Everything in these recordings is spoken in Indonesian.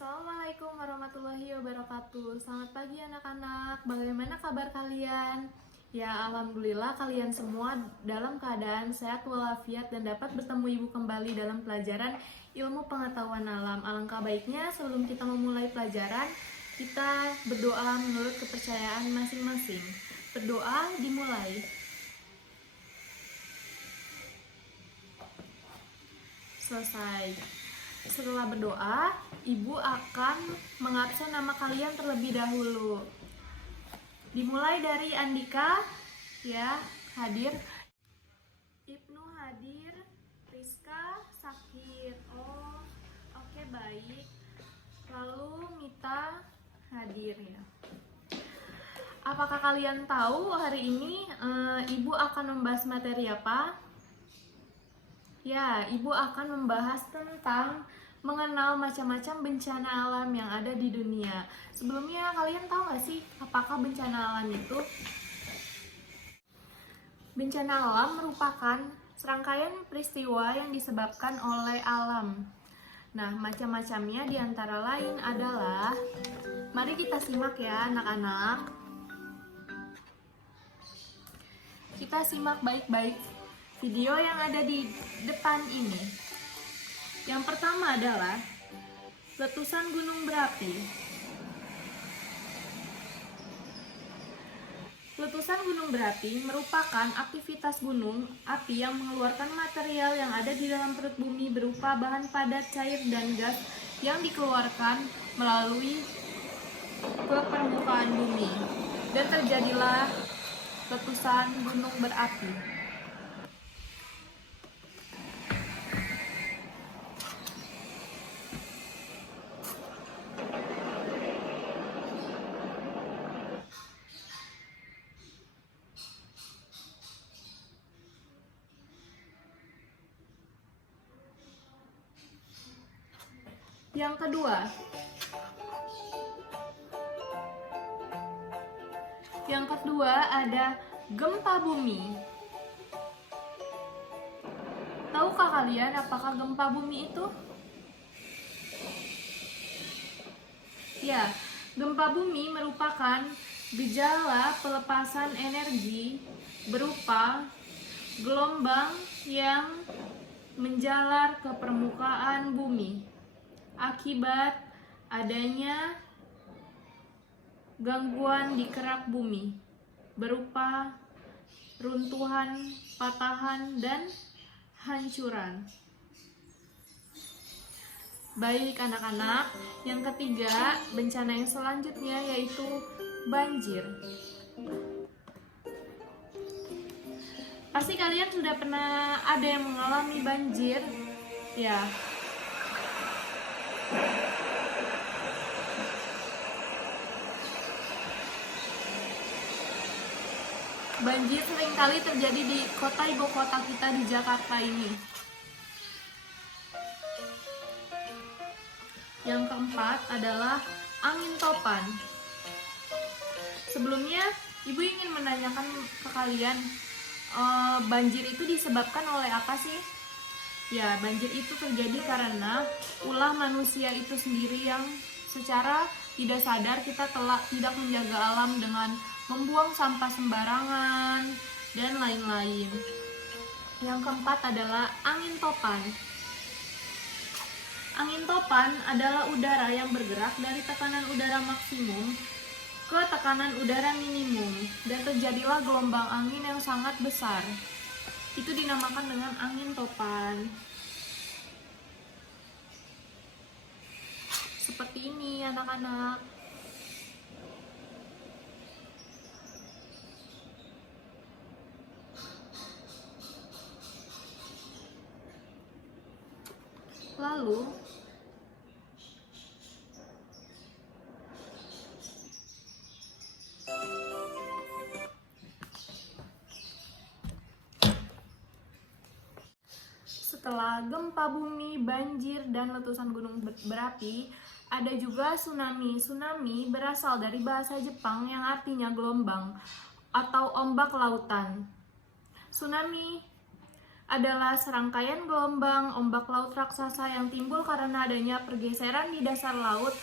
Assalamualaikum warahmatullahi wabarakatuh. Selamat pagi anak-anak. Bagaimana kabar kalian? Ya, alhamdulillah kalian semua dalam keadaan sehat walafiat dan dapat bertemu ibu kembali dalam pelajaran ilmu pengetahuan alam. Alangkah baiknya sebelum kita memulai pelajaran, kita berdoa menurut kepercayaan masing-masing. Berdoa dimulai. Selesai. Setelah berdoa, ibu akan mengabsen nama kalian terlebih dahulu. Dimulai dari Andika, ya, hadir. Ibnu hadir, Rizka sakit. Oh, oke, baik. Lalu Mita hadir, ya. Apakah kalian tahu hari ini ibu akan membahas materi apa? Ya, ibu akan membahas tentang mengenal macam-macam bencana alam yang ada di dunia. Sebelumnya kalian tahu nggak sih apakah bencana alam itu? Bencana alam merupakan serangkaian peristiwa yang disebabkan oleh alam. Nah, macam-macamnya diantara lain adalah, mari kita simak ya anak-anak. Kita simak baik-baik video yang ada di depan ini. Yang pertama adalah letusan gunung berapi. Letusan gunung berapi merupakan aktivitas gunung api yang mengeluarkan material yang ada di dalam perut bumi berupa bahan padat, cair, dan gas yang dikeluarkan melalui ke permukaan bumi. Dan terjadilah letusan gunung berapi. Yang kedua ada gempa bumi. Tahukah kalian apakah gempa bumi itu? Ya, gempa bumi merupakan gejala pelepasan energi berupa gelombang yang menjalar ke permukaan bumi akibat adanya gangguan di kerak bumi berupa runtuhan, patahan, dan hancuran. Baik anak-anak, yang ketiga bencana yang selanjutnya yaitu banjir. Pasti kalian sudah pernah ada yang mengalami banjir, ya. Banjir seringkali terjadi di kota ibu kota kita di Jakarta ini. Yang keempat adalah angin topan. Sebelumnya, ibu ingin menanyakan ke kalian, banjir itu disebabkan oleh apa sih? Ya, banjir itu terjadi karena ulah manusia itu sendiri yang secara tidak sadar kita tidak menjaga alam dengan membuang sampah sembarangan dan lain-lain. Yang keempat adalah angin topan. Angin topan adalah udara yang bergerak dari tekanan udara maksimum ke tekanan udara minimum dan terjadilah gelombang angin yang sangat besar. Itu dinamakan dengan angin topan. Seperti ini anak-anak. Lalu setelah gempa bumi, banjir, dan letusan gunung berapi, ada juga tsunami. Tsunami berasal dari bahasa Jepang yang artinya gelombang atau ombak lautan. Tsunami adalah serangkaian gelombang ombak laut raksasa yang timbul karena adanya pergeseran di dasar laut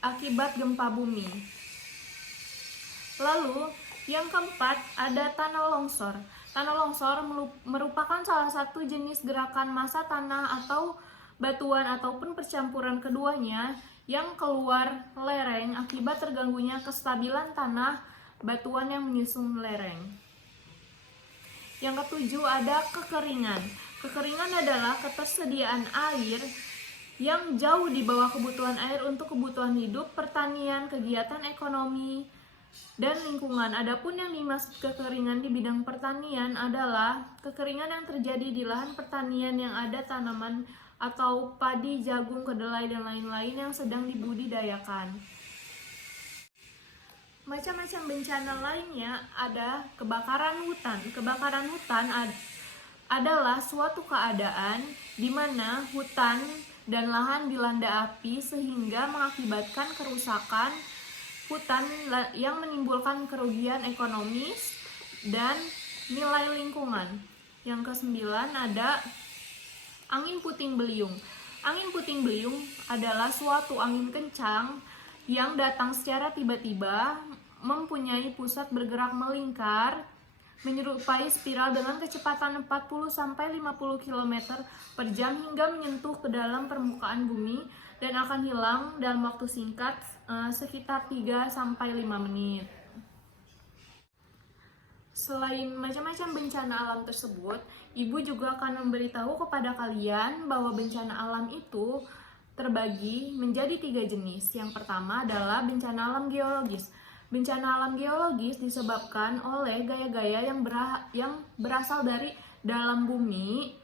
akibat gempa bumi. Lalu, yang keempat ada tanah longsor. Tanah longsor merupakan salah satu jenis gerakan massa tanah atau batuan ataupun percampuran keduanya yang keluar lereng akibat terganggunya kestabilan tanah batuan yang menyusun lereng. Yang ketujuh ada kekeringan. Kekeringan adalah ketersediaan air yang jauh di bawah kebutuhan air untuk kebutuhan hidup, pertanian, kegiatan ekonomi, dan lingkungan. Adapun yang dimaksud kekeringan di bidang pertanian adalah kekeringan yang terjadi di lahan pertanian yang ada tanaman atau padi, jagung, kedelai, dan lain-lain yang sedang dibudidayakan. Macam-macam bencana lainnya ada kebakaran hutan. Kebakaran hutan adalah suatu keadaan di mana hutan dan lahan dilanda api sehingga mengakibatkan kerusakan hutan yang menimbulkan kerugian ekonomis dan nilai lingkungan. Yang kesembilan ada angin puting beliung. Angin puting beliung adalah suatu angin kencang yang datang secara tiba-tiba, mempunyai pusat bergerak melingkar, menyerupai spiral dengan kecepatan 40-50 km per jam hingga menyentuh ke dalam permukaan bumi dan akan hilang dalam waktu singkat, sekitar 3-5 menit. Selain macam-macam bencana alam tersebut, Ibu juga akan memberitahu kepada kalian bahwa bencana alam itu terbagi menjadi 3 jenis. Yang pertama adalah bencana alam geologis. Bencana alam geologis disebabkan oleh gaya-gaya yang berasal dari dalam bumi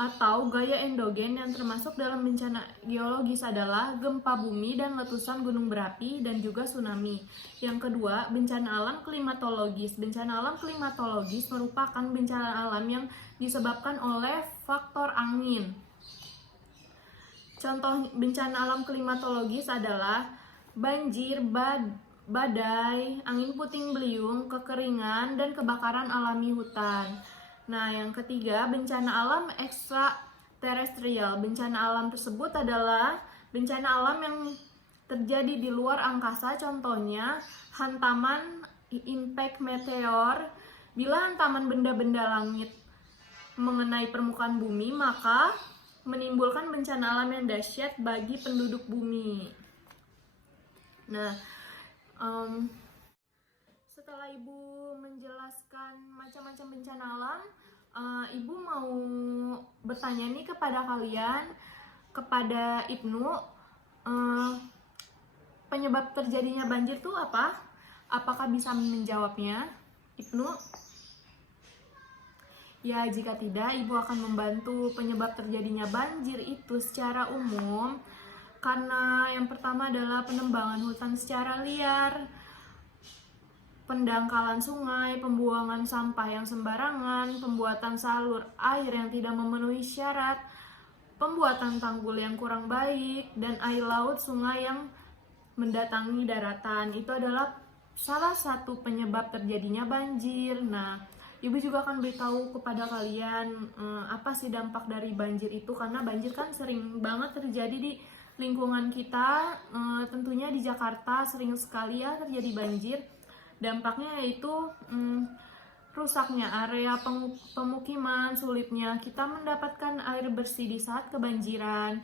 atau gaya endogen. Yang termasuk dalam bencana geologis adalah gempa bumi dan letusan gunung berapi dan juga tsunami. Yang kedua, bencana alam klimatologis. Bencana alam klimatologis merupakan bencana alam yang disebabkan oleh faktor angin. Contoh bencana alam klimatologis adalah banjir, badai, angin puting beliung, kekeringan, dan kebakaran alami hutan. Nah, yang ketiga, bencana alam ekstraterestrial. Bencana alam tersebut adalah bencana alam yang terjadi di luar angkasa, contohnya hantaman impact meteor. Bila hantaman benda-benda langit mengenai permukaan bumi, maka menimbulkan bencana alam yang dahsyat bagi penduduk bumi. Nah, setelah Ibu menjelaskan macam-macam bencana alam, Ibu mau bertanya nih kepada kalian, kepada Ibnu, penyebab terjadinya banjir itu apa? Apakah bisa menjawabnya, Ibnu? Ya, jika tidak, Ibu akan membantu. Penyebab terjadinya banjir itu secara umum karena yang pertama adalah penembangan hutan secara liar, pendangkalan sungai, pembuangan sampah yang sembarangan, pembuatan salur air yang tidak memenuhi syarat, pembuatan tanggul yang kurang baik, dan air laut sungai yang mendatangi daratan. Itu adalah salah satu penyebab terjadinya banjir. Nah, Ibu juga akan beritahu kepada kalian apa sih dampak dari banjir itu, karena banjir kan sering banget terjadi di lingkungan kita, tentunya di Jakarta sering sekali ya terjadi banjir. Dampaknya yaitu rusaknya area pemukiman, sulitnya kita mendapatkan air bersih di saat kebanjiran,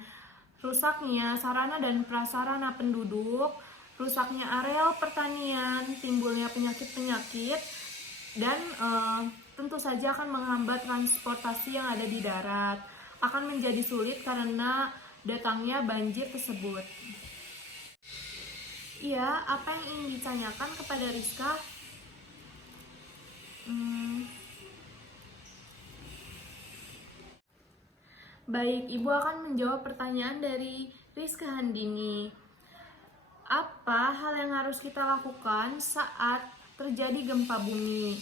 rusaknya sarana dan prasarana penduduk, rusaknya areal pertanian, timbulnya penyakit-penyakit, dan tentu saja akan menghambat transportasi yang ada di darat. Akan menjadi sulit karena datangnya banjir tersebut. Iya, apa yang ingin ditanyakan kepada Rizka? Baik, Ibu akan menjawab pertanyaan dari Rizka Handini. Apa hal yang harus kita lakukan saat terjadi gempa bumi?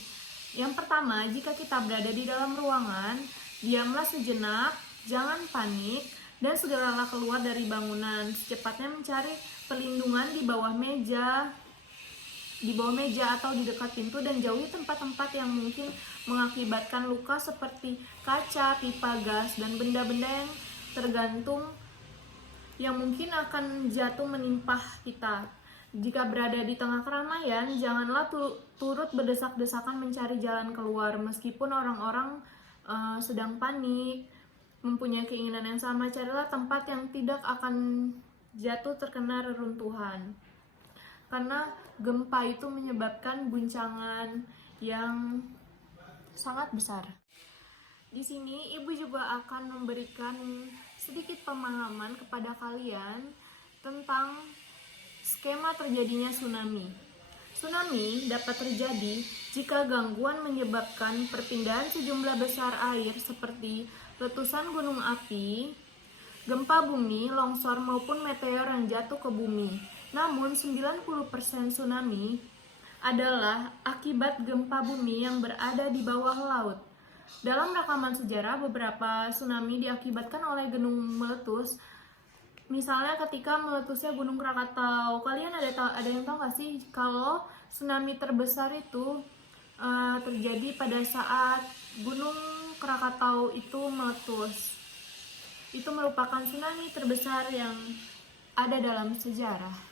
Yang pertama, jika kita berada di dalam ruangan, diamlah sejenak, jangan panik, dan segeralah keluar dari bangunan. Secepatnya mencari perlindungan di bawah meja, di bawah meja atau di dekat pintu, dan jauhi tempat-tempat yang mungkin mengakibatkan luka seperti kaca, pipa gas, dan benda-benda yang tergantung yang mungkin akan jatuh menimpa kita. Jika berada di tengah keramaian, janganlah turut berdesak-desakan mencari jalan keluar meskipun orang-orang sedang panik, mempunyai keinginan yang sama. Carilah tempat yang tidak akan jatuh terkena reruntuhan. Karena gempa itu menyebabkan guncangan yang sangat besar. Di sini ibu juga akan memberikan sedikit pemahaman kepada kalian tentang skema terjadinya tsunami. Tsunami dapat terjadi jika gangguan menyebabkan perpindahan sejumlah besar air seperti letusan gunung api, gempa bumi, longsor maupun meteor yang jatuh ke bumi. Namun 90% tsunami adalah akibat gempa bumi yang berada di bawah laut. Dalam rekaman sejarah, beberapa tsunami diakibatkan oleh gunung meletus. Misalnya ketika meletusnya Gunung Krakatau. Kalian ada yang tahu nggak sih kalau tsunami terbesar itu terjadi pada saat Gunung Krakatau itu meletus. Itu merupakan tsunami terbesar yang ada dalam sejarah.